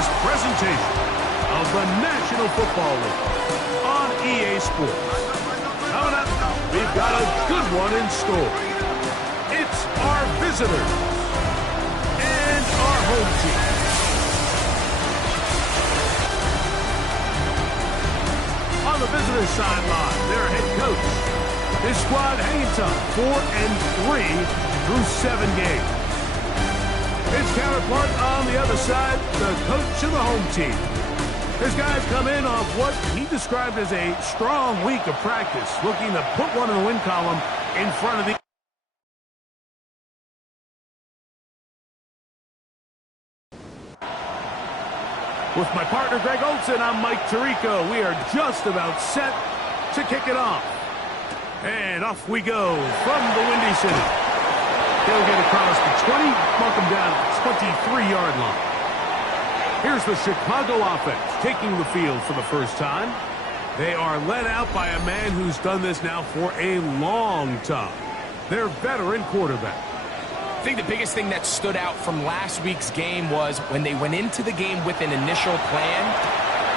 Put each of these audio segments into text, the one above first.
this presentation of the National Football League on EA Sports. Coming up, we've got a good one in store. It's our visitors and our home team. On the visitors' sideline, their head coach. His squad hanging tough, 4-3 through 7 games. His counterpart on the other side, the coach of the home team. His guys come in off what he described as a strong week of practice, looking to put one in the win column in front of the... With my partner, Greg Olson, I'm Mike Tirico. We are just about set to kick it off. And off we go from the Windy City. They'll get across the 20, mark them down at the 23-yard line. Here's the Chicago offense taking the field for the first time. They are led out by a man who's done this now for a long time. Their veteran quarterback. I think the biggest thing that stood out from last week's game was when they went into the game with an initial plan,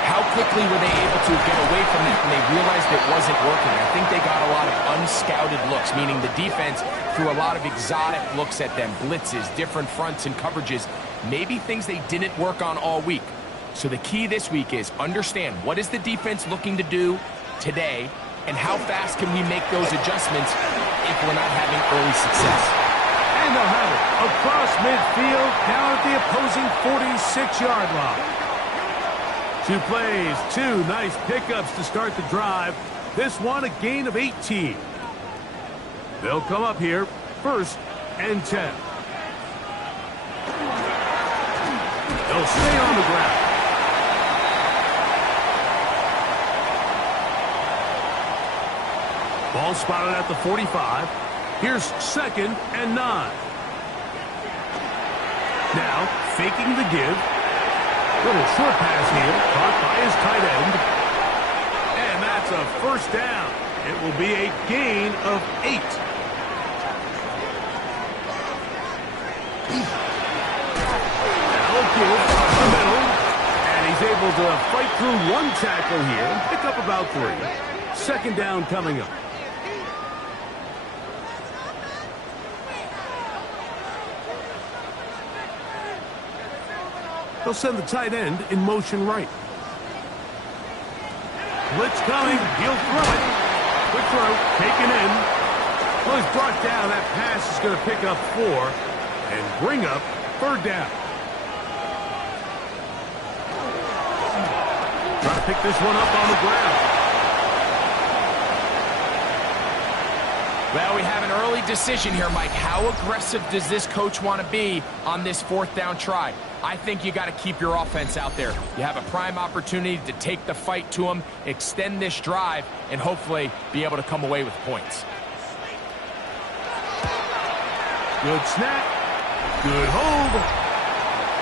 how quickly were they able to get away from that when they realized it wasn't working. I think they got a lot of unscouted looks, meaning the defense threw a lot of exotic looks at them, blitzes, different fronts and coverages, maybe things they didn't work on all week. So the key this week is understand what is the defense looking to do today and how fast can we make those adjustments if we're not having early success. And they'll have it across midfield, down at the opposing 46-yard line. 2 plays, 2 nice pickups to start the drive. This one a gain of 18. They'll come up here, 1st and 10. They'll stay on the ground. Ball spotted at the 45. Here's 2nd and 9. Now, faking the give. Little short pass here, caught by his tight end. And that's a 1st down. It will be a gain of 8. Now a give up the middle. And he's able to fight through 1 tackle here and pick up about 3. 2nd down coming up. They'll send the tight end in motion right. Blitz coming. He'll throw it. Quick throw. Taken in. Well, he's brought down. That pass is going to pick up 4 and bring up 3rd down. Trying to pick this one up on the ground. Well, we have an early decision here, Mike. How aggressive does this coach want to be on this 4th down try? I think you got to keep your offense out there. You have a prime opportunity to take the fight to them, extend this drive, and hopefully be able to come away with points. Good snap. Good hold.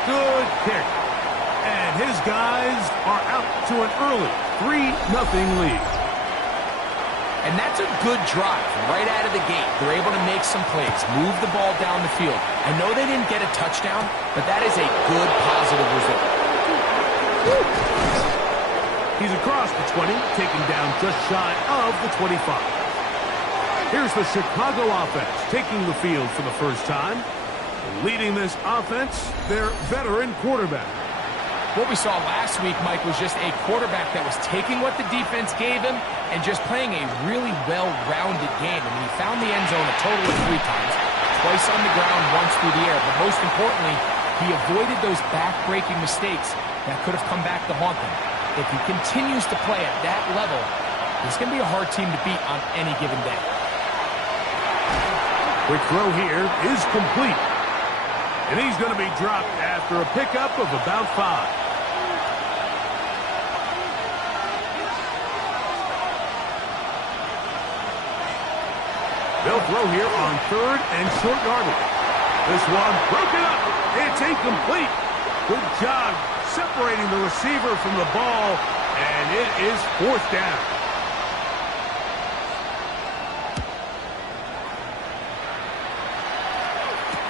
Good kick. And his guys are out to an early 3-0 lead. And that's a good drive right out of the gate. They're able to make some plays, move the ball down the field. I know they didn't get a touchdown, but that is a good, positive result. He's across the 20, taken down just shy of the 25. Here's the Chicago offense taking the field for the first time. Leading this offense, their veteran quarterback. What we saw last week, Mike, was just a quarterback that was taking what the defense gave him and just playing a really well-rounded game. I mean, he found the end zone a total of 3 times, twice on the ground, once through the air. But most importantly, he avoided those back-breaking mistakes that could have come back to haunt them. If he continues to play at that level, he's going to be a hard team to beat on any given day. Quick throw here is complete. And he's going to be dropped after a pickup of about 5. They'll throw here on 3rd and short yardage. This one broken up. It's incomplete. Good job separating the receiver from the ball, and it is 4th down.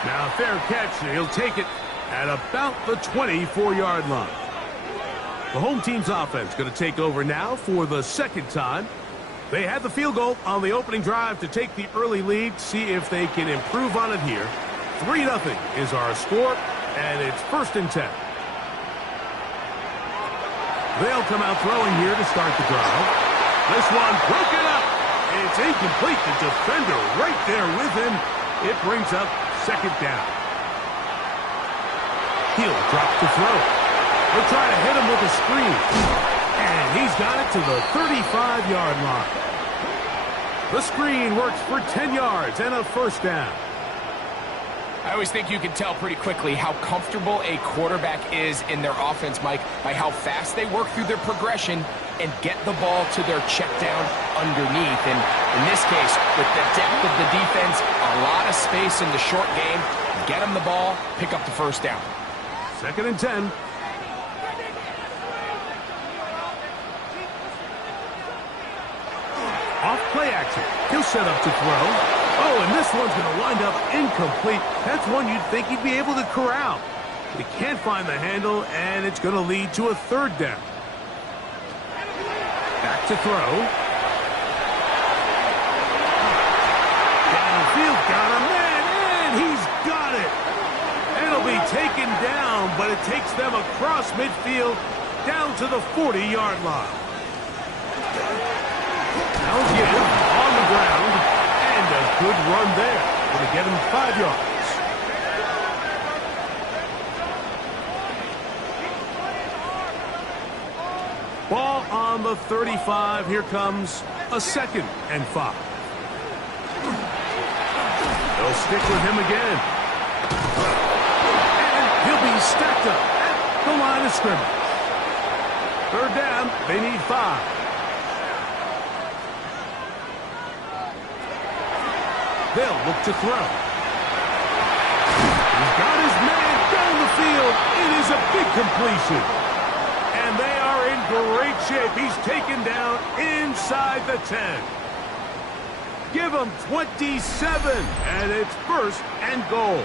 Now, fair catch. He'll take it at about the 24-yard line. The home team's offense going to take over now for the second time. They had the field goal on the opening drive to take the early lead. See if they can improve on it here. 3-0 is our score, and it's 1st and 10. They'll come out throwing here to start the drive. This one broken up. It's incomplete. The defender right there with him. It brings up 2nd down. He'll drop to throw. They'll try to hit him with a screen. And he's got it to the 35-yard line. The screen works for 10 yards and a 1st down. I always think you can tell pretty quickly how comfortable a quarterback is in their offense, Mike, by how fast they work through their progression and get the ball to their check down underneath. And in this case, with the depth of the defense, a lot of space in the short game, get them the ball, pick up the 1st down. 2nd and 10. Off play action. He'll set up to throw. Oh, and this one's going to wind up incomplete. That's one you'd think he'd be able to corral. He can't find the handle, and it's going to lead to a 3rd down. Back to throw. Downfield, got him, man, and he's got it. It'll be taken down, but it takes them across midfield down to the 40-yard line. Now again, on the ground, and a good run there. Going to get him 5 yards. Ball on the 35. Here comes a 2nd and 5. They'll stick with him again. And he'll be stacked up at the line of scrimmage. 3rd down, they need 5. They'll look to throw. He's got his man down the field. It is a big completion. And they are in great shape. He's taken down inside the 10. Give him 27, and it's 1st and goal.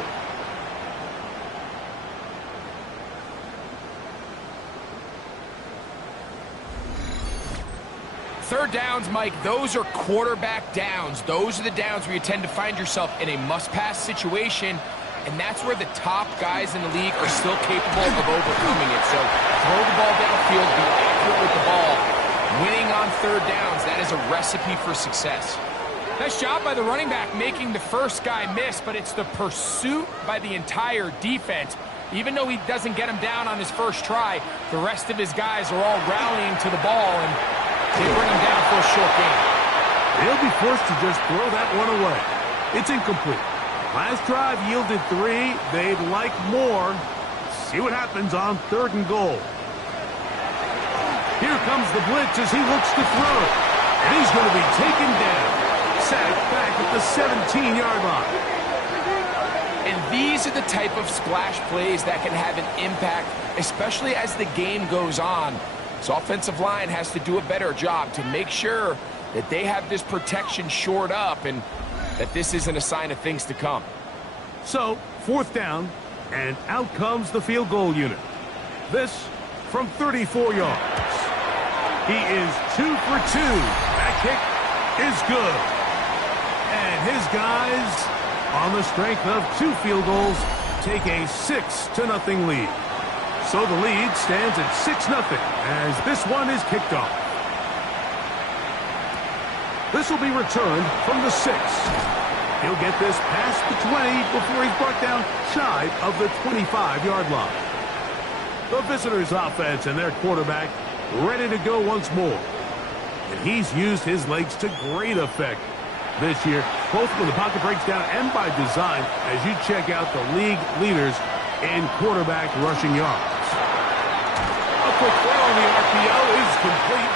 Third downs, Mike, those are quarterback downs. Those are the downs where you tend to find yourself in a must-pass situation, and that's where the top guys in the league are still capable of overcoming it. So throw the ball downfield, be accurate with the ball. Winning on 3rd downs, that is a recipe for success. Nice job by the running back making the first guy miss, but it's the pursuit by the entire defense. Even though he doesn't get him down on his first try, the rest of his guys are all rallying to the ball, and they bring him down for a short game. He'll be forced to just throw that one away. It's incomplete. Last drive yielded 3. They'd like more. See what happens on 3rd and goal. Here comes the blitz as he looks to throw. And he's going to be taken down. Sacked back at the 17-yard line. And these are the type of splash plays that can have an impact, especially as the game goes on. So offensive line has to do a better job to make sure that they have this protection shored up and that this isn't a sign of things to come. So, 4th down, and out comes the field goal unit. This from 34 yards. He is 2 for 2. That kick is good. And his guys, on the strength of 2 field goals, take a 6-0 lead. So the lead stands at 6-0 as this one is kicked off. This will be returned from the 6. He'll get this past the 20 before he's brought down shy of the 25-yard line. The visitors' offense and their quarterback ready to go once more. And he's used his legs to great effect this year, both when the pocket breaks down and by design, as you check out the league leaders in quarterback rushing yards. A quick throw on the RPO is complete.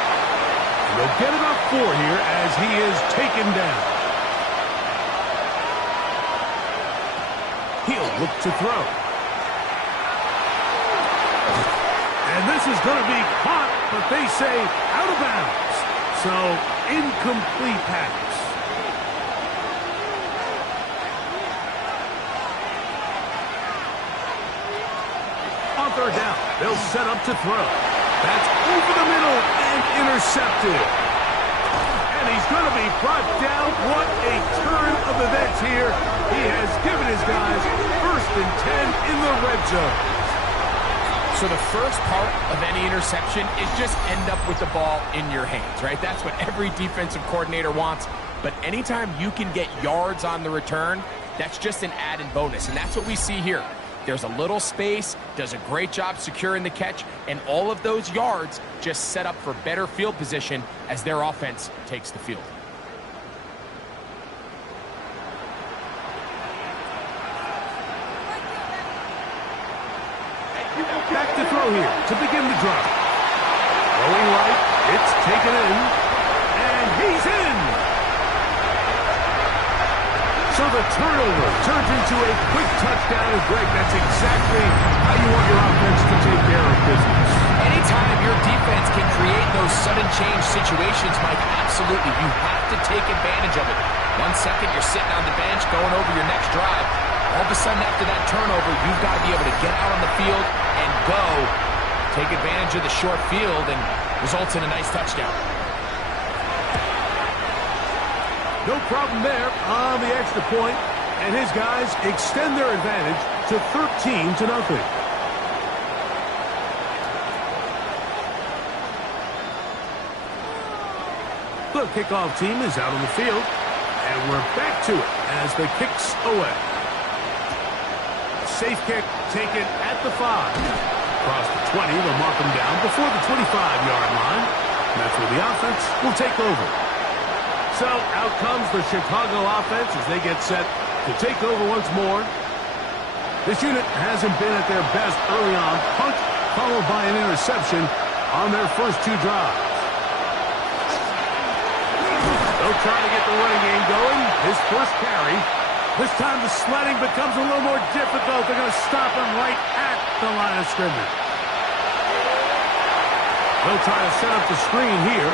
And they'll get about 4 here as he is taken down. He'll look to throw. And this is going to be caught, but they say out of bounds. So, incomplete pass. On 3rd down, they'll set up to throw. That's over the middle and intercepted. And he's going to be brought down. What a turn of events here. He has given his guys 1st and 10 in the red zone. So the first part of any interception is just end up with the ball in your hands, right? That's what every defensive coordinator wants. But anytime you can get yards on the return, that's just an added bonus. And that's what we see here. There's a little space, does a great job securing the catch, and all of those yards just set up for better field position as their offense takes the field. Back to throw here to begin the drive. Throwing right, it's taken in, and he's in. So the turnover turns into a quick touchdown, and Greg, that's exactly how you want your offense to take care of business. Anytime your defense can create those sudden change situations, Mike, absolutely, you have to take advantage of it. 1 second, you're sitting on the bench going over your next drive. All of a sudden, after that turnover, you've got to be able to get out on the field and go, take advantage of the short field, and results in a nice touchdown. No problem there on the extra point, and his guys extend their advantage to 13-0. The kickoff team is out on the field, and we're back to it as the kick's away. Safe kick taken at the 5. Across the 20, they'll mark them down before the 25-yard line. That's where the offense will take over. So out comes the Chicago offense as they get set to take over once more. This unit hasn't been at their best early on. Punt followed by an interception on their first 2 drives. They'll try to get the running game going. His first carry. This time the sledding becomes a little more difficult. They're going to stop him right at the line of scrimmage. They'll try to set up the screen here.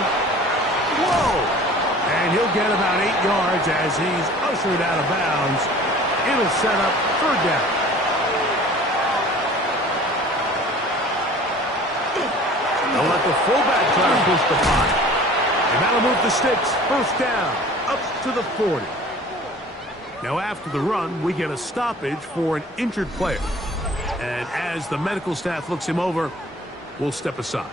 Whoa! And he'll get about 8 yards as he's ushered out of bounds. It'll set up 3rd down. They'll let the fullback try to push the punt. And that'll move the sticks. 1st down, up to the 40. Now after the run, we get a stoppage for an injured player. And as the medical staff looks him over, we'll step aside.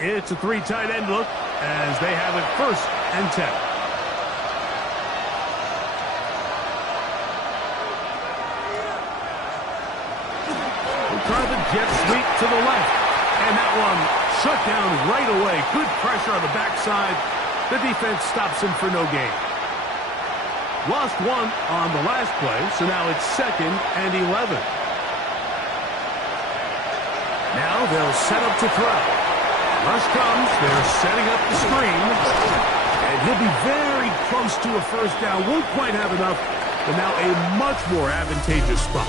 It's a 3 tight end look as they have it 1st and 10. We'll try the jet sweep to the left. And that one shut down right away. Good pressure on the backside. The defense stops him for no gain. Lost 1 on the last play, so now it's 2nd and 11. Now they'll set up to throw. Rush comes. They're setting up the screen. And he'll be very close to a 1st down. Won't quite have enough, but now a much more advantageous spot.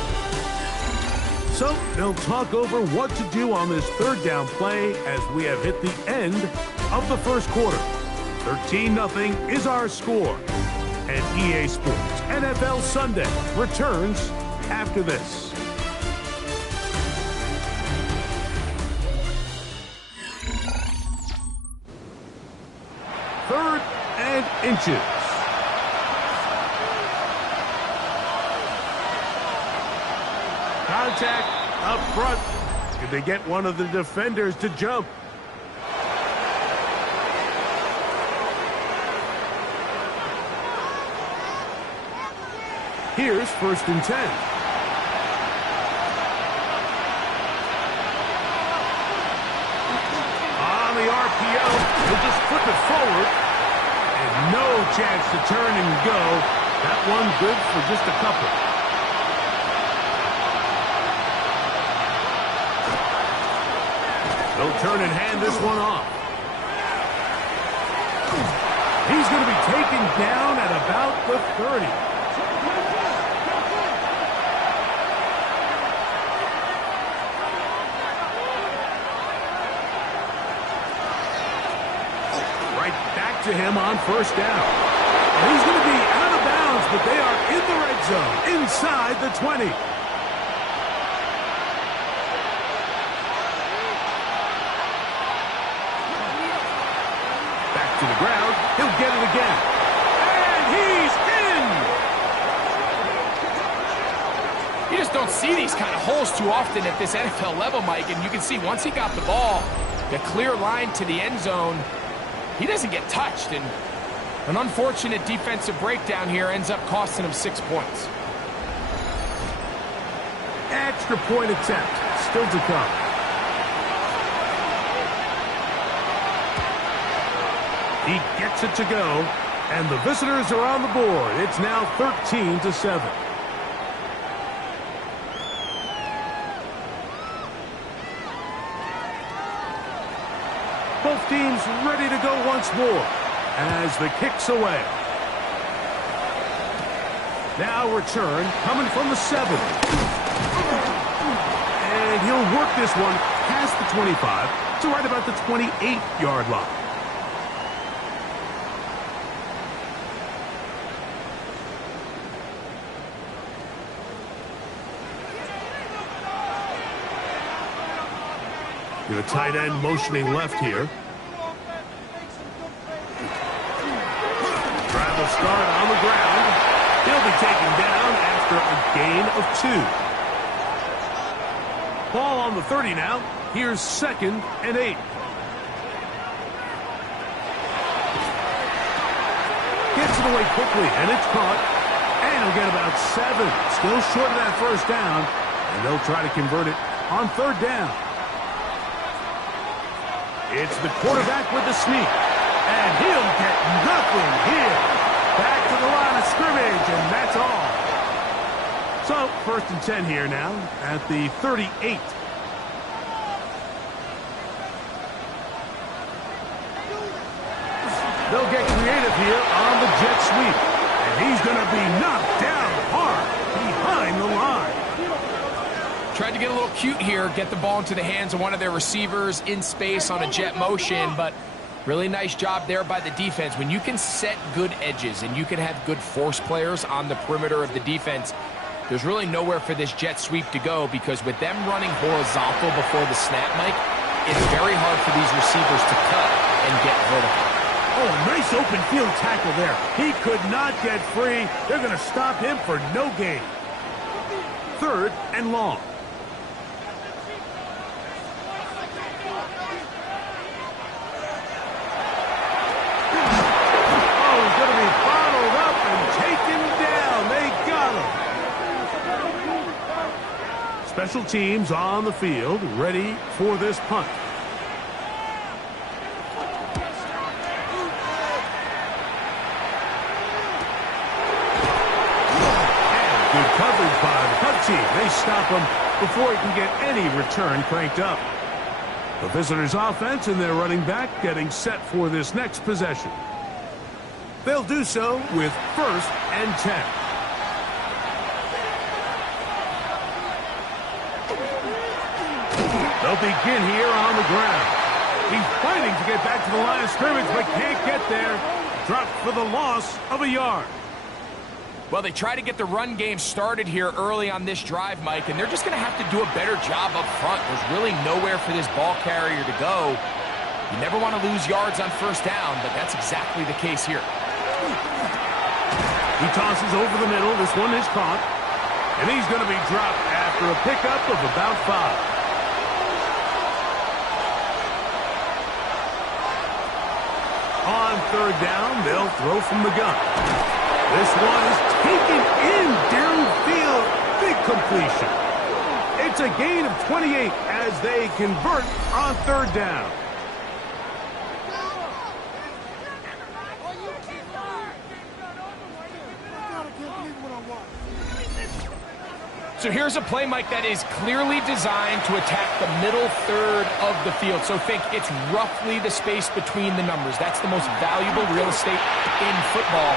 So they'll talk over what to do on this 3rd down play as we have hit the end of the 1st quarter. 13-0 is our score. And EA Sports NFL Sunday returns after this. Third and inches. Contact up front. Did they get one of the defenders to jump? Here's 1st and 10. On the RPO, he'll just flip it forward. And no chance to turn and go. That one good for just a couple. They'll turn and hand this one off. He's going to be taken down at about the 30. To him on 1st down. And he's going to be out of bounds, but they are in the red zone, inside the 20. To the ground. He'll get it again. And he's in! You just don't see these kind of holes too often at this NFL level, Mike, and you can see once he got the ball, the clear line to the end zone, he doesn't get touched, and an unfortunate defensive breakdown here ends up costing him 6 points. Extra point attempt. Still to come. He gets it to go, and the visitors are on the board. It's now 13-7. Both teams ready to go once more as the kick's away. Now return coming from the 7. And he'll work this one past the 25 to right about the 28-yard line. The tight end motioning left here. Trying to start on the ground. He'll be taken down after a gain of 2. Ball on the 30 now. Here's 2nd and 8. Gets it away quickly, and it's caught. And he'll get about 7. Still short of that first down. And they'll try to convert it on 3rd down. It's the quarterback with the sneak. And he'll get nothing here. Back to the line of scrimmage, and that's all. So, 1st and 10 here now at the 38. They'll get creative here on the jet sweep. And he's going to be knocked down hard behind the line. Tried to get a little cute here, get the ball into the hands of one of their receivers in space on a jet motion, but really nice job there by the defense. When you can set good edges and you can have good force players on the perimeter of the defense, there's really nowhere for this jet sweep to go, because with them running horizontal before the snap, Mike, it's very hard for these receivers to cut and get vertical. Oh, nice open field tackle there. He could not get free. They're going to stop him for no gain. 3rd and long. Special teams on the field, ready for this punt. And good coverage by the punt team. They stop him before he can get any return cranked up. The visitors' offense and their running back getting set for this next possession. They'll do so with 1st and 10. They'll begin here on the ground. He's fighting to get back to the line of scrimmage, but can't get there. Dropped for the loss of a yard. Well, they try to get the run game started here early on this drive, Mike, and they're just going to have to do a better job up front. There's really nowhere for this ball carrier to go. You never want to lose yards on 1st down, but that's exactly the case here. He tosses over the middle. This one is caught. And he's going to be dropped after a pickup of about 5. On 3rd down, they'll throw from the gun. This one is taken in downfield. Big completion. It's a gain of 28 as they convert on 3rd down. So here's a play, Mike, that is clearly designed to attack the middle 3rd of the field. So think it's roughly the space between the numbers. That's the most valuable real estate in football.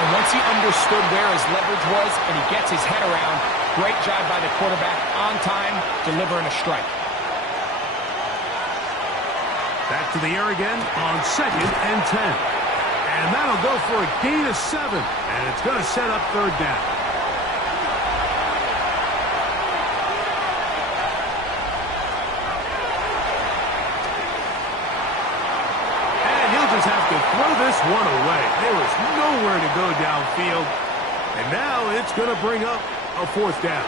And once he understood where his leverage was and he gets his head around, great job by the quarterback on time, delivering a strike. Back to the air again on 2nd and 10. And that'll go for a gain of 7. And it's going to set up 3rd down. Have to throw this one away. There was nowhere to go downfield. And now it's going to bring up a fourth down.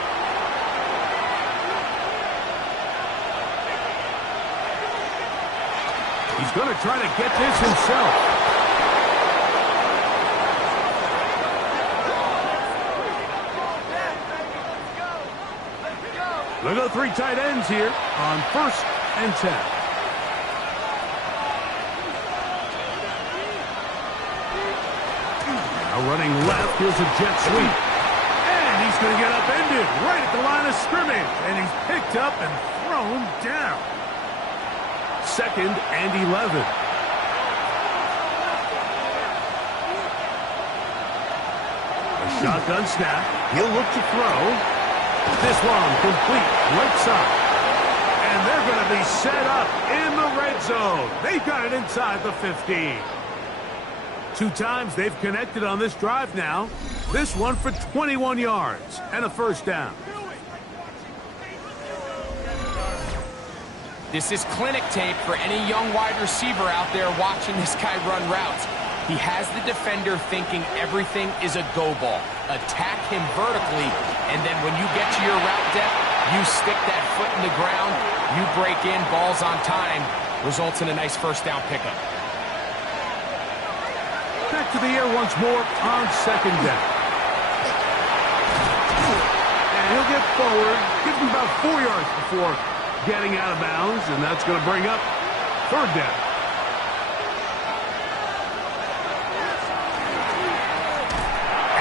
He's going to try to get this himself. Look at the three tight ends here on 1st and 10. Now running left, here's a jet sweep. And he's going to get upended right at the line of scrimmage. And he's picked up and thrown down. 2nd and 11. A shotgun snap. He'll look to throw. This one complete, right side. And they're going to be set up in the red zone. They've got it inside the 15. 2 times they've connected on this drive now. This one for 21 yards and a first down. This is clinic tape for any young wide receiver out there watching this guy run routes. He has the defender thinking everything is a go ball. Attack him vertically, and then when you get to your route depth, you stick that foot in the ground, you break in, balls on time, results in a nice first down pickup. Back to the air once more on 2nd down. And he'll get forward, gives him about 4 yards before getting out of bounds, and that's going to bring up 3rd down.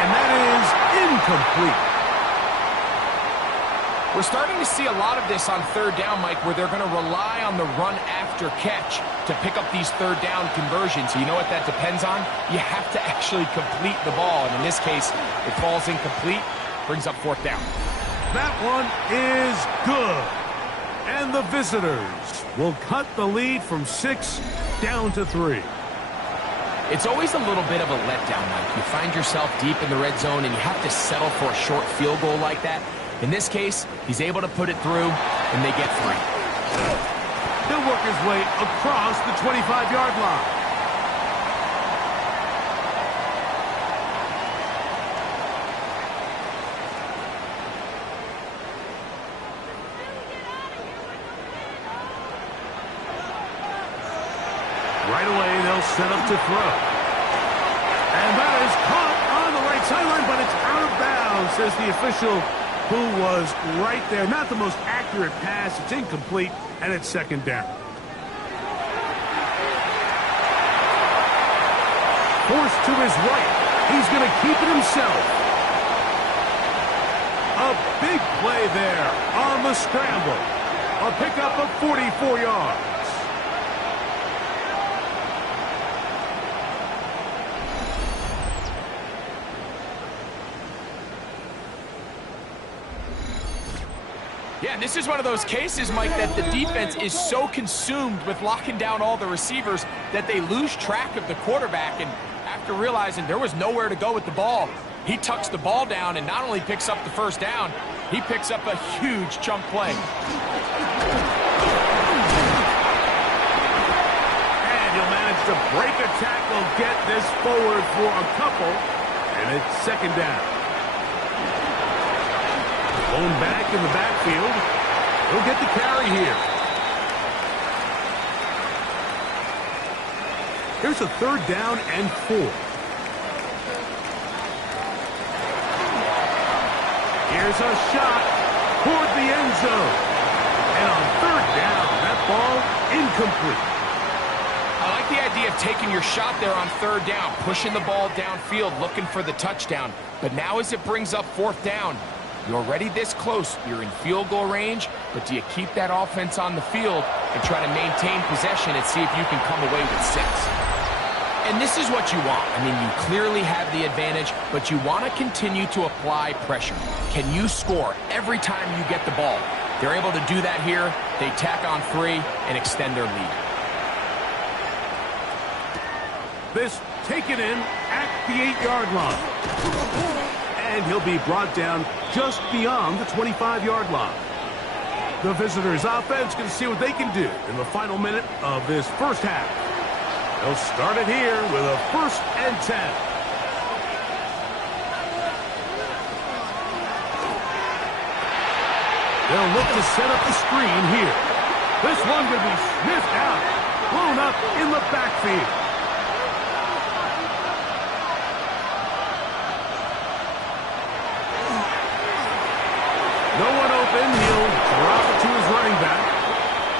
And that is incomplete. We're starting to see a lot of this on 3rd down, Mike, where they're going to rely on the run after catch to pick up these 3rd down conversions. You know what that depends on? You have to actually complete the ball, and in this case, it falls incomplete, brings up 4th down. That one is good. And the visitors will cut the lead from 6 down to 3. It's always a little bit of a letdown, Mike. You find yourself deep in the red zone, and you have to settle for a short field goal like that. In this case, he's able to put it through, and they get 3. He'll work his way across the 25-yard line. Right away, they'll set up to throw. And that is caught on the right sideline, but it's out of bounds, says the official who was right there. Not the most accurate pass. It's incomplete, and it's 2nd down. Forced to his right. He's going to keep it himself. A big play there on the scramble. A pickup of 44 yards. Yeah, this is one of those cases, Mike, that the defense is so consumed with locking down all the receivers that they lose track of the quarterback. And after realizing there was nowhere to go with the ball, he tucks the ball down and not only picks up the first down, he picks up a huge chunk play. And he'll manage to break a tackle, get this forward for a couple, and it's 2nd down. Blown back in the backfield. He'll get the carry here. Here's a 3rd down and 4. Here's a shot toward the end zone. And on 3rd down, that ball incomplete. I like the idea of taking your shot there on 3rd down, pushing the ball downfield, looking for the touchdown. But now as it brings up 4th down, you're already this close. You're in field goal range, but do you keep that offense on the field and try to maintain possession and see if you can come away with 6? And this is what you want. I mean, you clearly have the advantage, but you want to continue to apply pressure. Can you score every time you get the ball? They're able to do that here. They tack on 3 and extend their lead. This taken in at the 8-yard line. And he'll be brought down just beyond the 25-yard line. The visitors' offense going to see what they can do in the final minute of this first half. They'll start it here with a 1st and 10. They'll look to set up the screen here. This one could be sniffed out, blown up in the backfield. No one open. He'll drop it to his running back.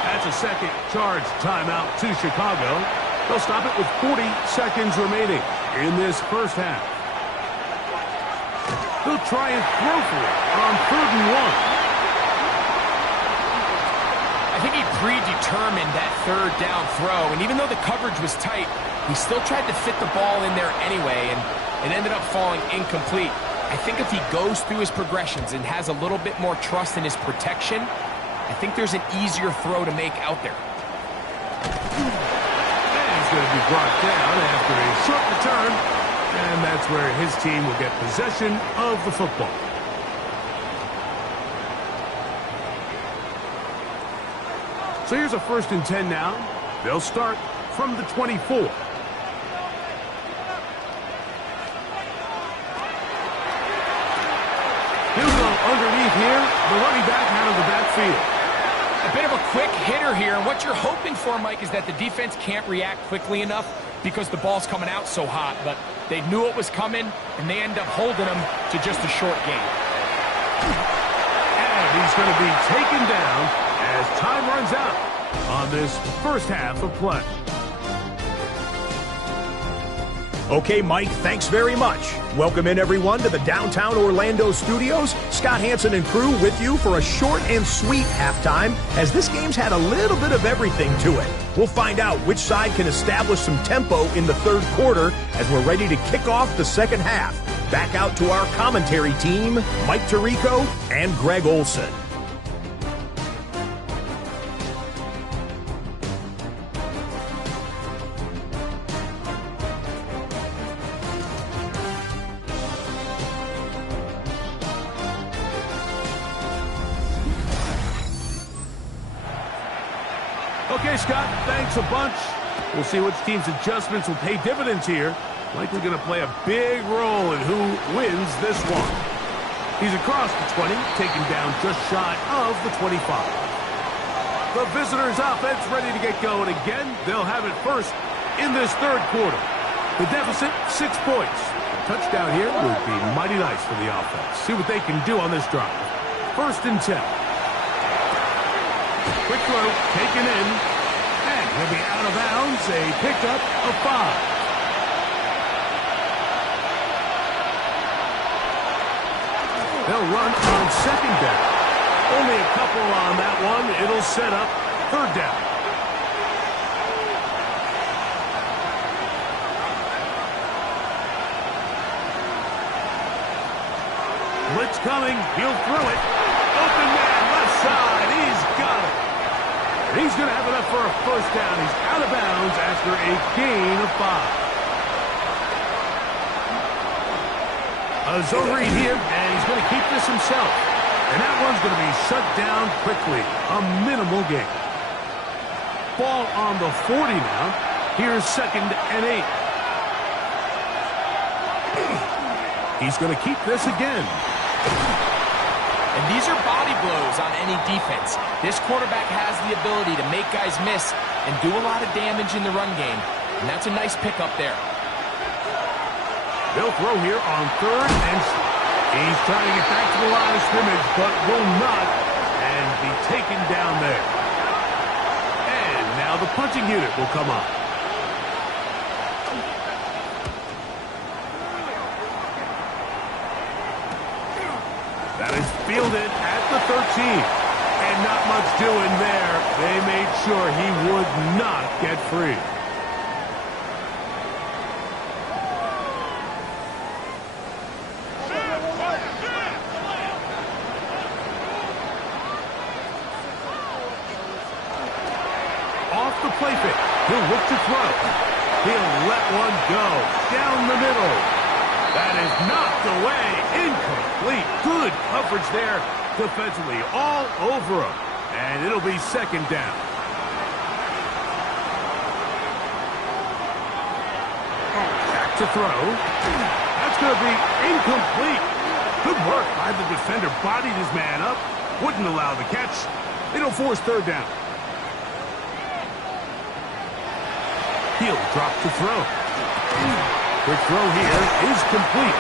That's a second charge timeout to Chicago. They'll stop it with 40 seconds remaining in this first half. They'll try and throw for it on 3rd and 1. I think he predetermined that 3rd down throw, and even though the coverage was tight, he still tried to fit the ball in there anyway, and it ended up falling incomplete. I think if he goes through his progressions and has a little bit more trust in his protection, I think there's an easier throw to make out there. And he's going to be brought down after a short return, and that's where his team will get possession of the football. So here's a 1st and 10 now. They'll start from the 24. He'll go underneath here. The running back out of the backfield. A bit of a quick hitter here, and what you're hoping for, Mike, is that the defense can't react quickly enough because the ball's coming out so hot, but they knew it was coming, and they end up holding him to just a short gain. And he's going to be taken down as time runs out on this first half of play. Okay, Mike, thanks very much. Welcome in, everyone, to the downtown Orlando studios. Scott Hansen and crew with you for a short and sweet halftime, as this game's had a little bit of everything to it. We'll find out which side can establish some tempo in the 3rd quarter as we're ready to kick off the 2nd half. Back out to our commentary team, Mike Tirico and Greg Olson. Okay, Scott, thanks a bunch. We'll see which team's adjustments will pay dividends here. Likely going to play a big role in who wins this one. He's across the 20, taken down just shy of the 25. The visitors' offense ready to get going again. They'll have it first in this 3rd quarter. The deficit, 6 points. A touchdown here would be mighty nice for the offense. See what they can do on this drive. 1st and 10. Quick throw, taken in, and he'll be out of bounds, a pickup of 5. They'll run on 2nd down. Only a couple on that one. It'll set up 3rd down. Blitz coming, he'll throw it. Open man, left side, he's got it. He's going to have enough for a 1st down. He's out of bounds after a gain of 5. A zone read here, and he's going to keep this himself. And that one's going to be shut down quickly. A minimal gain. Ball on the 40 now. Here's 2nd and 8. He's going to keep this again. And these are body blows on any defense. This quarterback has the ability to make guys miss and do a lot of damage in the run game. And that's a nice pickup there. They'll throw here on 3rd and he's trying to get back to the line of scrimmage, but will not, and be taken down there. And now the punching unit will come up. That is fielded at the 13. And not much doing there. They made sure he would not get free. Off the play fake. He'll look to throw. He'll let one go down the middle. That is knocked away. Incomplete. Good coverage there defensively. All over him. And it'll be 2nd down. To throw. That's going to be incomplete. Good work by the defender. Bodied his man up. Wouldn't allow the catch. It'll force third down. He'll drop to throw. Quick throw here is complete.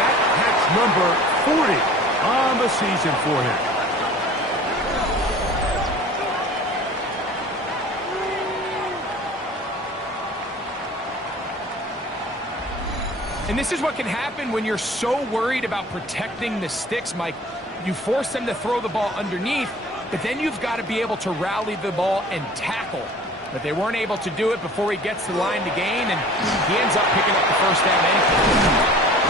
That catch number 40 on the season for him. And this is what can happen when you're so worried about protecting the sticks, Mike. You force them to throw the ball underneath, but then you've got to be able to rally the ball and tackle. But they weren't able to do it before he gets to the line to gain, and he ends up picking up the first down anyway.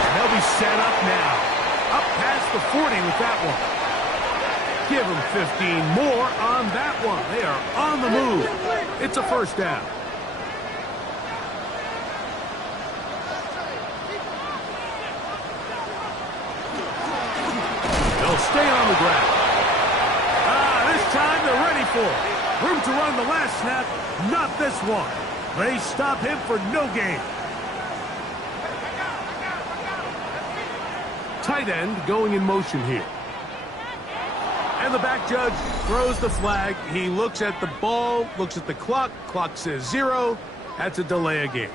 And they'll be set up now. Up past the 40 with that one. Give them 15 more on that one. They are on the move. It's a first down. Stay on the ground. This time they're ready for it. Room to run the last snap, not this one. They stop him for no gain. Tight end going in motion here. And the back judge throws the flag. He looks at the ball, looks at the clock. Clock says 0. That's a delay of game.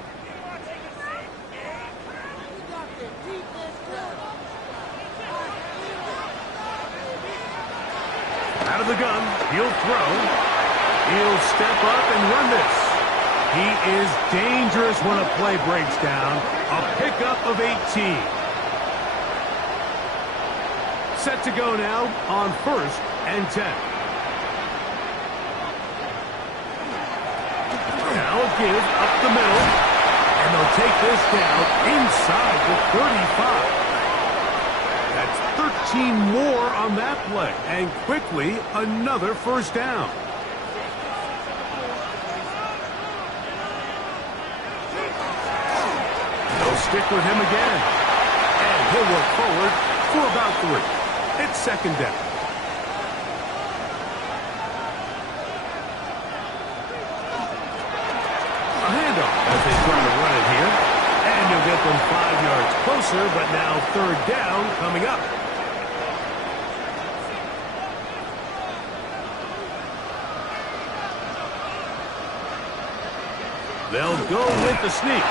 Out of the gun, he'll throw. He'll step up and run this. He is dangerous when a play breaks down. A pickup of 18. Set to go now on 1st and 10. Now a give up the middle. And they'll take this down inside the 35. That's 13 more on that play, and quickly another first down. They'll stick with him again, and he'll work forward for about 3. It's second down. A handoff as they try to run it here, and you'll get them 5 yards closer, but now third down coming up. They'll go with the sneak.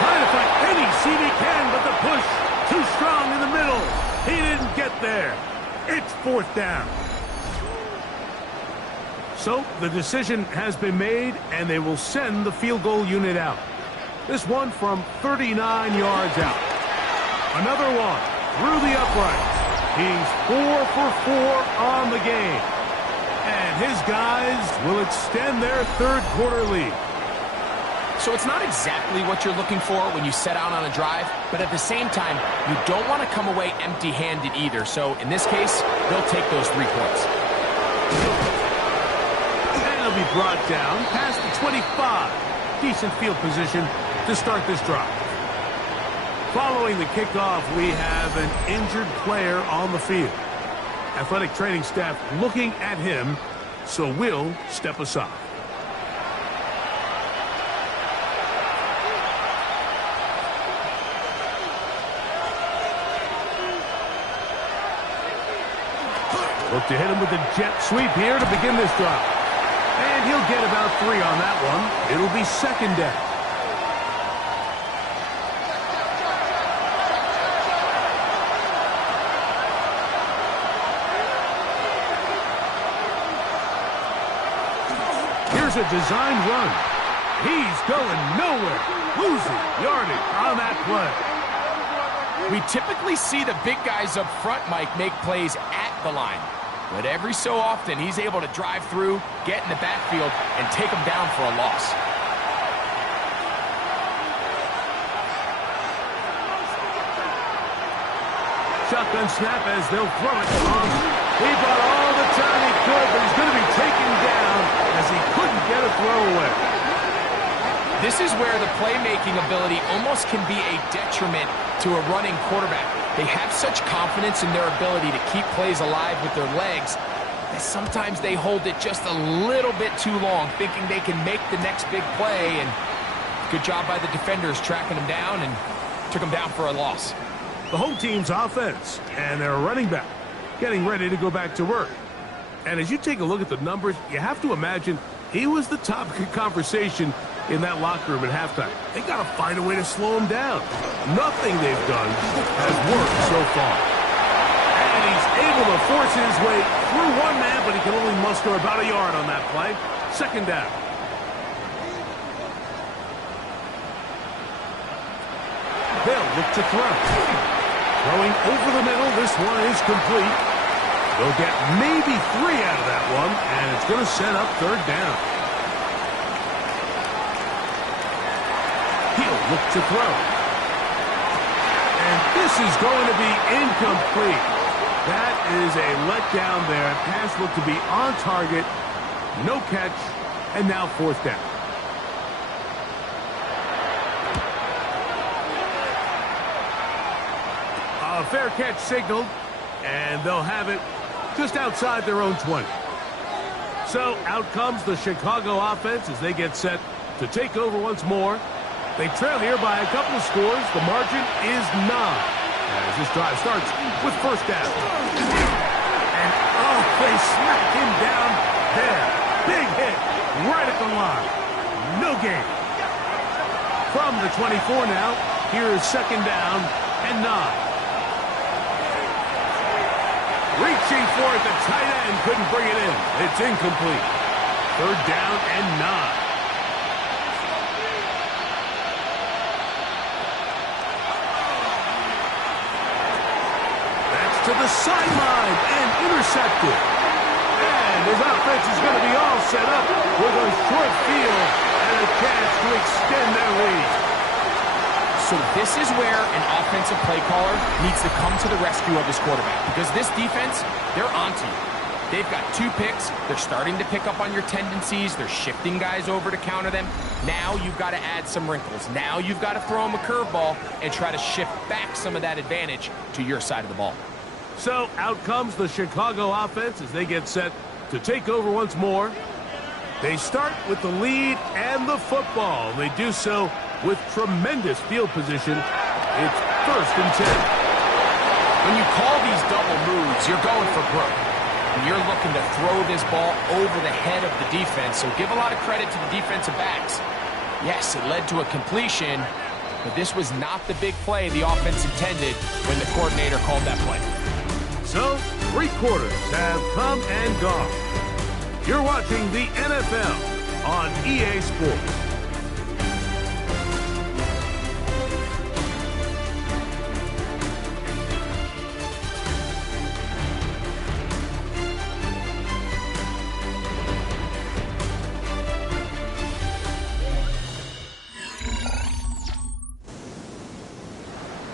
Trying to find any seat he can, but the push too strong in the middle. He didn't get there. It's fourth down. So the decision has been made, and they will send the field goal unit out. This one from 39 yards out. Another one through the uprights. He's 4 for 4 on the game. And his guys will extend their third quarter lead. So it's not exactly what you're looking for when you set out on a drive, but at the same time, you don't want to come away empty-handed either. So in this case, they'll take those 3 points. And he'll be brought down past the 25. Decent field position to start this drive. Following the kickoff, we have an injured player on the field. Athletic training staff looking at him, so we'll step aside. Look to hit him with the jet sweep here to begin this drive. And he'll get about 3 on that one. It'll be second down. Here's a designed run. He's going nowhere. Losing yardage on that play. We typically see the big guys up front, Mike, make plays at the line. But every so often, he's able to drive through, get in the backfield, and take them down for a loss. Shotgun snap as they'll throw it. He brought all the time he could, but he's going to be taken down as he couldn't get a throw away. This is where the playmaking ability almost can be a detriment to a running quarterback. They have such confidence in their ability to keep plays alive with their legs that sometimes they hold it just a little bit too long, thinking they can make the next big play, and Good job by the defenders tracking him down and took him down for a loss. The home team's offense and their running back getting ready to go back to work. And as you take a look at the numbers, you have to imagine he was the topic of conversation in that locker room at halftime. They got to find a way to slow him down. Nothing they've done has worked so far. And he's able to force his way through one man, but he can only muster about a yard on that play. Second down. They'll look to throw. Throwing over the middle. This one is complete. They'll get maybe 3 out of that one, and it's going to set up third down. He'll look to throw. And this is going to be incomplete. That is a letdown there. Pass looked to be on target. No catch, and now fourth down. A fair catch signaled, and they'll have it just outside their own 20. So out comes the Chicago offense as they get set to take over once more. They trail here by a couple of scores. The margin is 9 as this drive starts with first down. And oh, they smack him down there. Big hit right at the line. No gain. From the 24 now, here is second down and 9. Reaching for it, the tight end couldn't bring it in. It's incomplete. Third down and 9. That's to the sideline and intercepted. And his offense is going to be all set up with a short field and a chance to extend their lead. So this is where an offensive play caller needs to come to the rescue of his quarterback, because this defense, they're onto you. They've got 2 picks. They're starting to pick up on your tendencies. They're shifting guys over to counter them. Now you've got to add some wrinkles. Now you've got to throw them a curveball and try to shift back some of that advantage to your side of the ball. So out comes the Chicago offense as they get set to take over once more. They start with the lead and the football. They do so with tremendous field position. It's first and 10. When you call these double moves, you're going for broke. And you're looking to throw this ball over the head of the defense, so give a lot of credit to the defensive backs. Yes, it led to a completion, but this was not the big play the offense intended when the coordinator called that play. So, 3 quarters have come and gone. You're watching the NFL on EA Sports.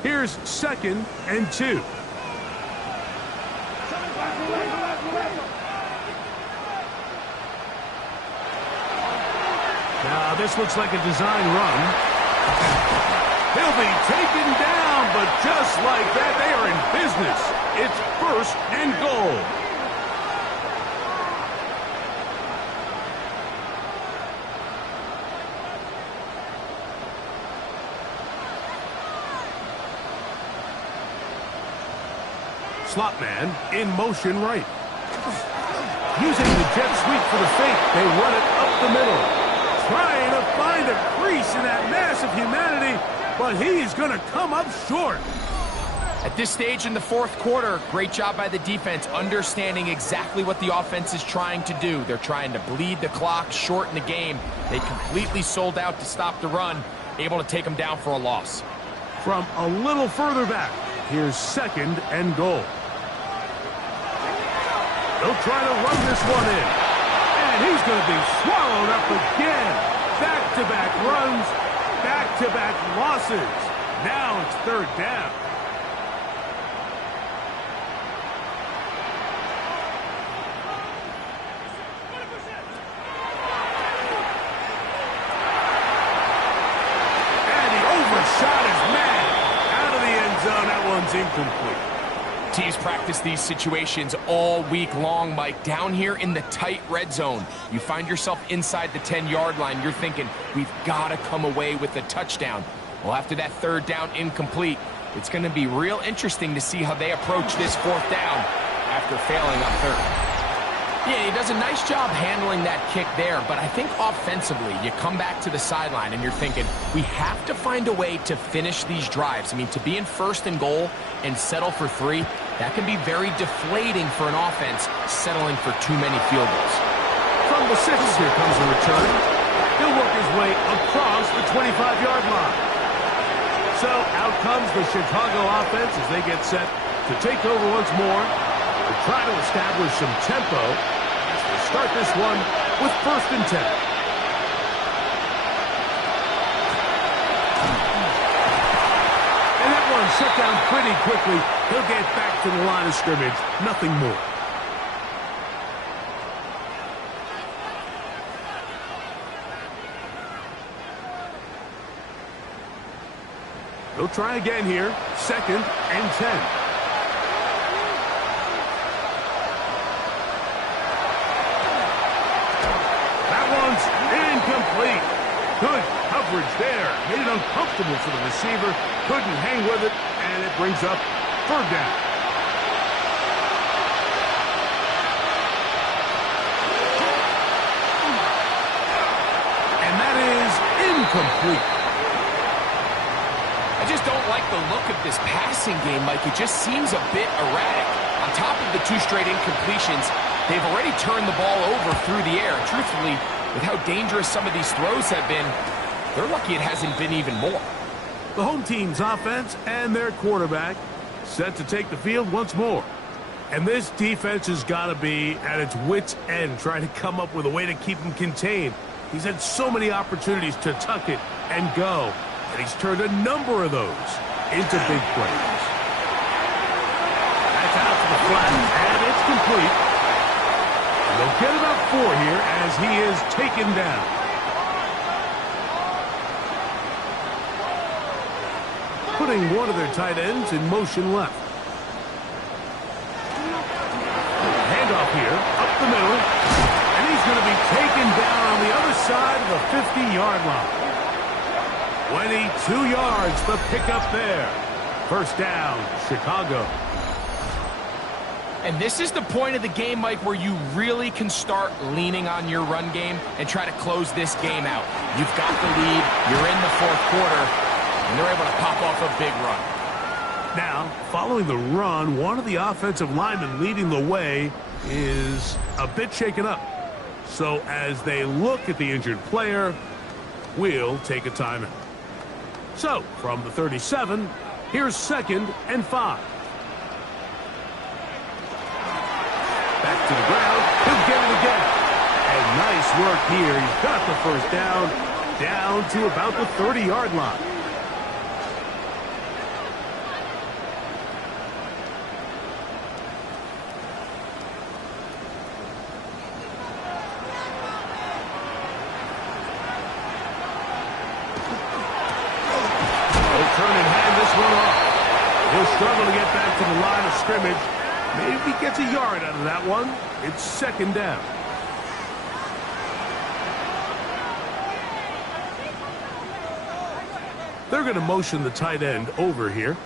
Here's second and 2. Now this looks like a design run. He'll be taken down, but just like that, they are in business. It's first and goal. Slot man in motion right. Using the jet sweep for the fake, they run it up the middle. Trying to find a crease in that mass of humanity, but he's going to come up short. At this stage in the fourth quarter, great job by the defense, understanding exactly what the offense is trying to do. They're trying to bleed the clock, shorten the game. They completely sold out to stop the run, able to take them down for a loss. From a little further back, here's second and goal. They'll try to run this one in. And he's going to be swallowed up again. Back-to-back runs, back-to-back losses. Now it's third down. And he overshot his man. Out of the end zone, that one's incomplete. Teams practice these situations all week long, Mike. Down here in the tight red zone, you find yourself inside the 10-yard line. You're thinking, we've got to come away with a touchdown. Well, after that third down incomplete, it's going to be real interesting to see how they approach this fourth down after failing on third. Yeah, he does a nice job handling that kick there, but I think offensively, you come back to the sideline and you're thinking, we have to find a way to finish these drives. I mean, to be in first and goal and settle for 3, that can be very deflating for an offense settling for too many field goals. From the 6, here comes a return. He'll work his way across the 25-yard line. So out comes the Chicago offense as they get set to take over once more. To try to establish some tempo as they start this one with 1st and 10. And that one shut down pretty quickly. He'll get back to the line of scrimmage. Nothing more. He'll try again here. 2nd and 10. Incomplete. Good coverage there. Made it uncomfortable for the receiver. Couldn't hang with it, and it brings up 3rd down. And that is incomplete. I just don't like the look of this passing game, Mike. It just seems a bit erratic. On top of the 2 straight incompletions, they've already turned the ball over through the air. Truthfully, with how dangerous some of these throws have been, they're lucky it hasn't been even more. The home team's offense and their quarterback set to take the field once more. And this defense has got to be at its wits' end, trying to come up with a way to keep him contained. He's had so many opportunities to tuck it and go, and he's turned a number of those into big plays. That's out to the flat, and it's complete. They'll get about 4 here as he is taken down. Putting one of their tight ends in motion left. Handoff here, up the middle. And he's going to be taken down on the other side of the 50-yard line. 22 yards, the pickup there. 1st down, Chicago. And this is the point of the game, Mike, where you really can start leaning on your run game and try to close this game out. You've got the lead, you're in the 4th quarter, and they're able to pop off a big run. Now, following the run, one of the offensive linemen leading the way is a bit shaken up. So as they look at the injured player, we'll take a timeout. So, from the 37, here's 2nd and 5. Back to the ground. He'll get it again. And nice work here. He's got the 1st down to about the 30-yard line. They'll turn and hand this one off. He'll struggle to get back to the line of scrimmage. Maybe gets a yard out of that one. It's 2nd down. They're going to motion the tight end over here.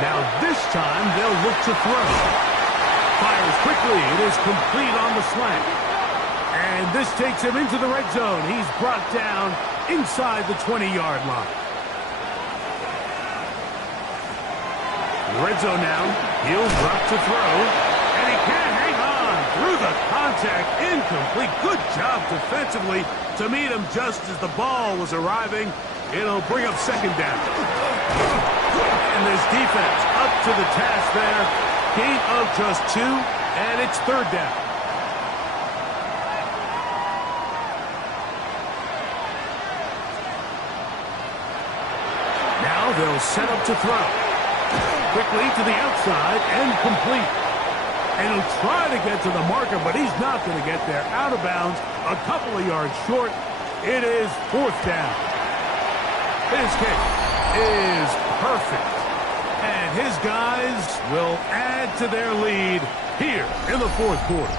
Now this time they'll look to throw. Fires quickly. It is complete on the slant. And this takes him into the red zone. He's brought down inside the 20-yard line. In the red zone now, he'll drop to throw, and he can't hang on through the contact. Incomplete. Good job defensively to meet him just as the ball was arriving. It'll bring up 2nd down. And this defense up to the task there. Gain of just 2, and it's 3rd down. Now they'll set up to throw. Quickly to the outside and complete. And he'll try to get to the marker, but he's not going to get there. Out of bounds, a couple of yards short. It is 4th down. His kick is perfect. And his guys will add to their lead here in the fourth quarter.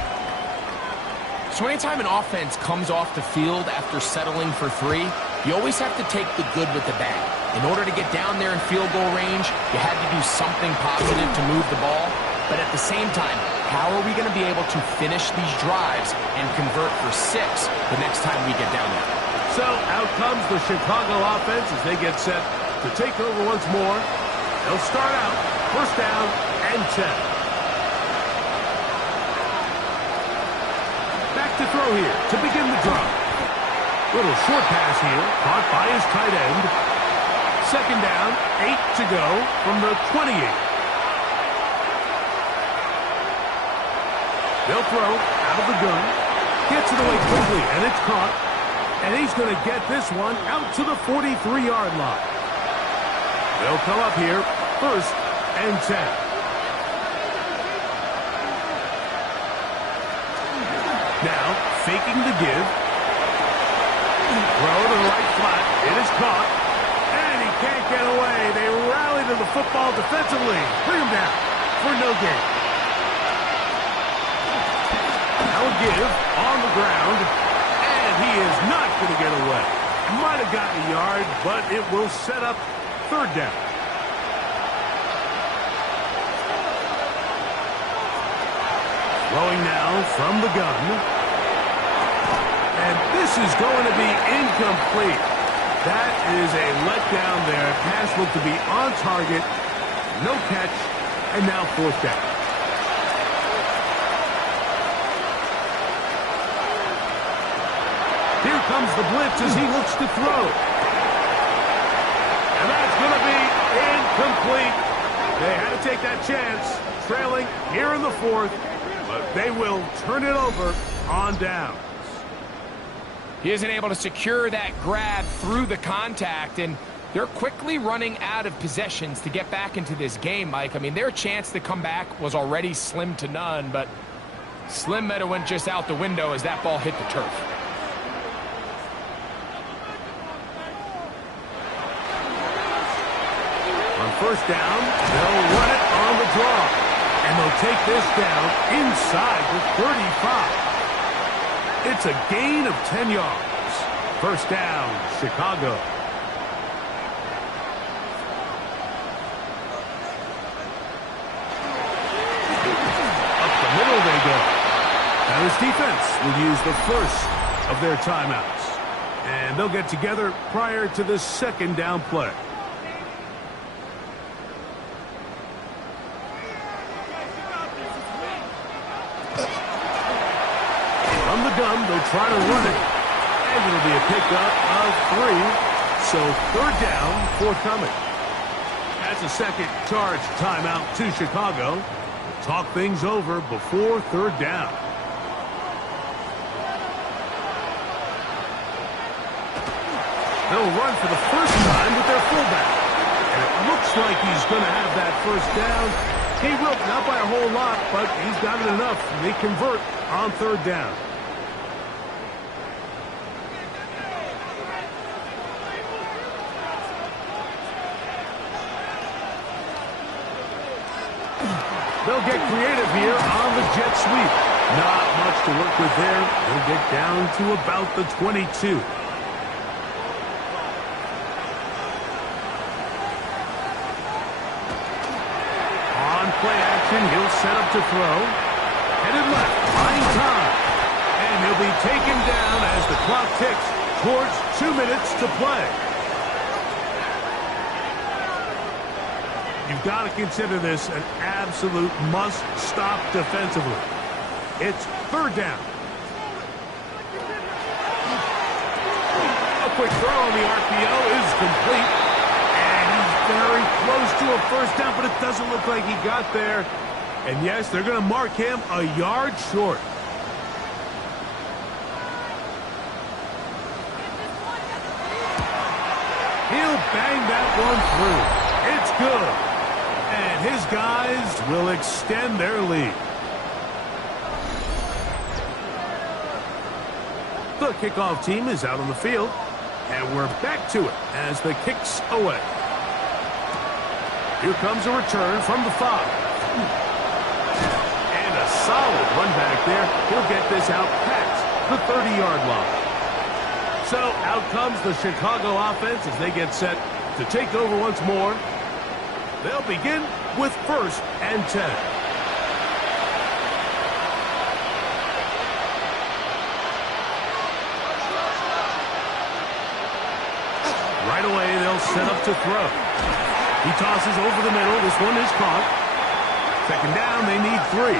So anytime an offense comes off the field after settling for three, you always have to take the good with the bad. In order to get down there in field goal range, you had to do something positive to move the ball. But at the same time, how are we going to be able to finish these drives and convert for 6 the next time we get down there? So out comes the Chicago offense as they get set to take over once more. They'll start out first down and 10. Back to throw here to begin the drive. Little short pass here, caught by his tight end. Second down, 8 to go from the 28. They'll throw out of the gun. Gets it away quickly, and it's caught. And he's going to get this one out to the 43-yard line. They'll come up here, first and 10. Now, faking the give. Throw to the right flat. It is caught. And he can't get away. They rally to the football defensively. Bring him down for no gain. Now a give on the ground. And he is not going to get away. Might have gotten a yard, but it will set up third down. Throwing now from the gun. And this is going to be incomplete. That is a letdown there. Pass looked to be on target. No catch. And now fourth down. Here comes the blitz as he looks to throw. And that's going to be incomplete. They had to take that chance, trailing here in the fourth, but they will turn it over on downs. He isn't able to secure that grab through the contact, and they're quickly running out of possessions to get back into this game, Mike. I mean, their chance to come back was already slim to none, but slim might have went just out the window as that ball hit the turf. On first down, they'll run it on the draw, and they'll take this down inside the 35. It's a gain of 10 yards. First down, Chicago. Up the middle they go. Now this defense will use the first of their timeouts. And they'll get together prior to the second down play. From the gun, they'll try to run it. And it'll be a pickup of 3. So third down, forthcoming. That's a second charge timeout to Chicago. We'll talk things over before third down. They'll run for the first time with their fullback. And it looks like he's going to have that first down. He will, not by a whole lot, but he's got it enough. They convert on third down. They'll get creative here on the jet sweep. Not much to work with there. They'll get down to about the 22. On play action, he'll set up to throw. Headed left, buying time. And he'll be taken down as the clock ticks towards 2 minutes to play. You've got to consider this an absolute must-stop defensively. It's third down. A quick throw on the RPO is complete. And he's very close to a first down, but it doesn't look like he got there. And yes, they're going to mark him a yard short. He'll bang that one through. It's good. And his guys will extend their lead. The kickoff team is out on the field. And we're back to it as the kick's away. Here comes a return from the 5. And a solid run back there. He'll get this out past the 30-yard line. So out comes the Chicago offense as they get set to take over once more. They'll begin with 1st and 10. Right away, they'll set up to throw. He tosses over the middle. This one is caught. 2nd down, they need 3.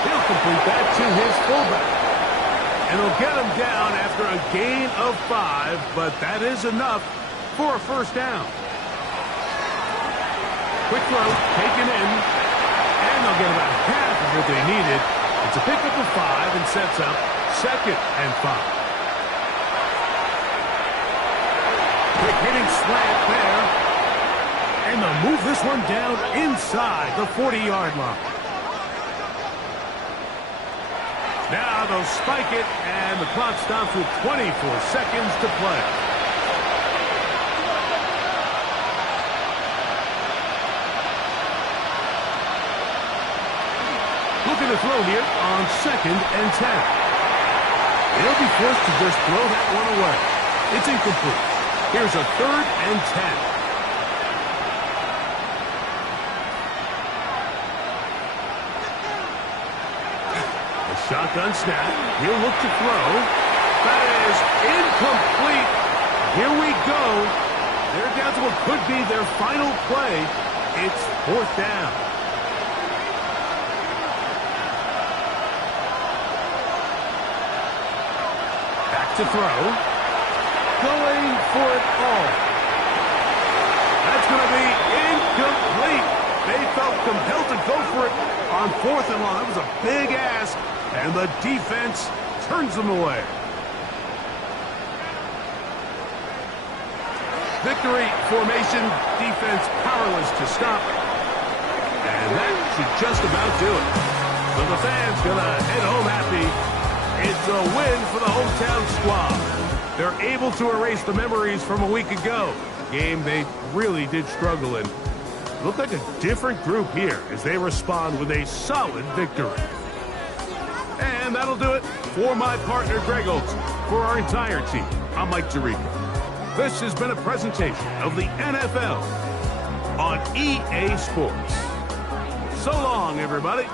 He'll complete that to his fullback. And he'll get him down after a gain of 5, but that is enough for a 1st down. Quick throw, taken in, and they'll get about half of what they needed. It's a pickup of 5 and sets up 2nd and 5. Quick hitting slant there, and they'll move this one down inside the 40-yard line. Now they'll spike it, and the clock stops with 24 seconds to play. Looking to throw here on 2nd and 10. He'll be forced to just throw that one away. It's incomplete. Here's a 3rd and 10. A shotgun snap. He'll look to throw. That is incomplete. Here we go. They're down to what could be their final play. It's 4th down. To throw, going for it all. That's going to be incomplete. They felt compelled to go for it on 4th and long. That was a big ask, and the defense turns them away. Victory formation, defense powerless to stop, and that should just about do it. So the fans going to head home happy. It's a win for the hometown squad. They're able to erase the memories from a week ago. Game they really did struggle in. Look like a different group here as they respond with a solid victory. And that'll do it for my partner, Greg Olson. For our entire team, I'm Mike Tirico. This has been a presentation of the NFL on EA Sports. So long, everybody.